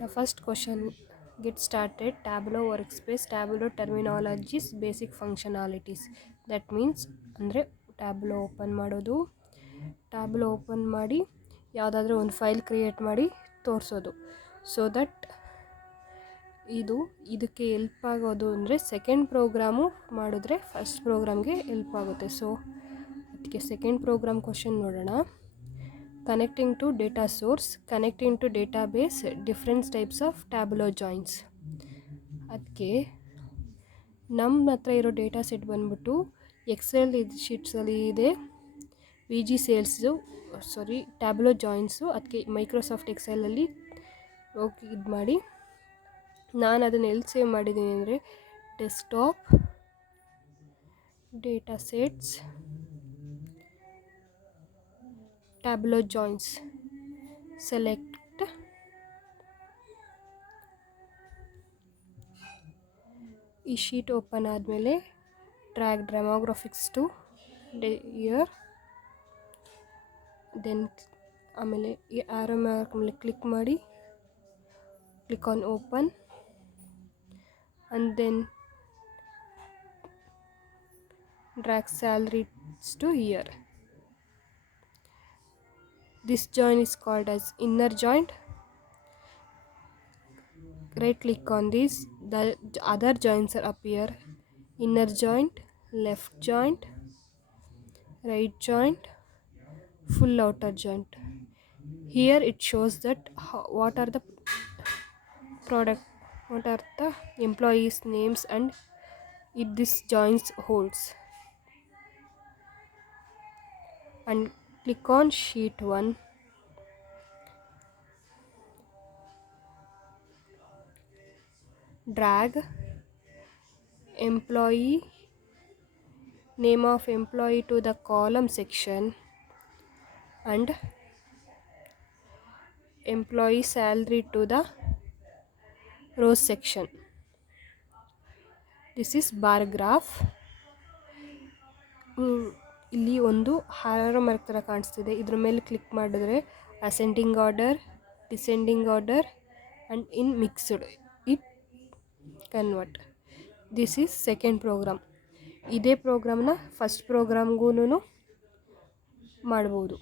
The first question, get started. Tableau workspace, Tableau terminologies, basic functionalities. That means ಅಂದರೆ tableau open ಮಾಡೋದು, tableau open ಮಾಡಿ ಯಾವುದಾದ್ರೂ ಒಂದು file create ಮಾಡಿ ತೋರಿಸೋದು. ಸೊ ದಟ್ ಇದಕ್ಕೆ ಎಲ್ಪ್ ಆಗೋದು ಅಂದರೆ ಸೆಕೆಂಡ್ ಪ್ರೋಗ್ರಾಮು ಮಾಡಿದ್ರೆ ಫಸ್ಟ್ ಪ್ರೋಗ್ರಾಮ್ಗೆ ಎಲ್ಪ್ ಆಗುತ್ತೆ. ಸೊ ಅದಕ್ಕೆ ಸೆಕೆಂಡ್ ಪ್ರೋಗ್ರಾಮ್ ಕ್ವಶನ್ ನೋಡೋಣ. Connecting to data source, connecting to database, different types of Tableau joins. ಅದಕ್ಕೆ ನಮ್ಮ ಹತ್ರ ಇರೋ ಡೇಟಾ ಸೆಟ್ ಬಂದ್ಬಿಟ್ಟು ಎಕ್ಸೆಲ್ ಶೀಟ್ಸಲ್ಲಿ ಇದೆ, ಟ್ಯಾಬ್ಲೋ ಜಾಯಿನ್ಸು. ಅದಕ್ಕೆ ಮೈಕ್ರೋಸಾಫ್ಟ್ ಎಕ್ಸೆಲಲ್ಲಿ ಹೋಗಿ ಇದು ಮಾಡಿ, ನಾನು ಅದನ್ನು ಎಲ್ಲಿ ಸೇವ್ ಮಾಡಿದ್ದೀನಿ ಅಂದರೆ desktop, data sets, Tableau joins. Select ಈ ಶೀಟ್ ಓಪನ್ ಆದಮೇಲೆ drag demographics to year, then ಆಮೇಲೆ ಈ ಆರೋ ಮಾರ್ಕ್ ಮೇಲೆ ಕ್ಲಿಕ್ ಮಾಡಿ, click on open and then drag salaries to year. This join is called as inner joint. Right click on this, the other joints are appear. Inner joint, left joint, right joint, full outer joint. Here it shows that what are the employees names and this joints holds. And click on sheet 1. Drag employee name of employee to the column section and employee salary to the rows section. This is bar graph. ಇಲ್ಲಿ ಒಂದು arrow mark ಥರ ಕಾಣಿಸ್ತಿದೆ. ಇದ್ರ ಮೇಲೆ click ಮಾಡಿದ್ರೆ ascending order, descending order and in mixed it convert. This is second program. ಇದೇ ಪ್ರೋಗ್ರಾಮ್ನ ಫಸ್ಟ್ ಪ್ರೋಗ್ರಾಮ್ಗೂ ಮಾಡ್ಬೋದು.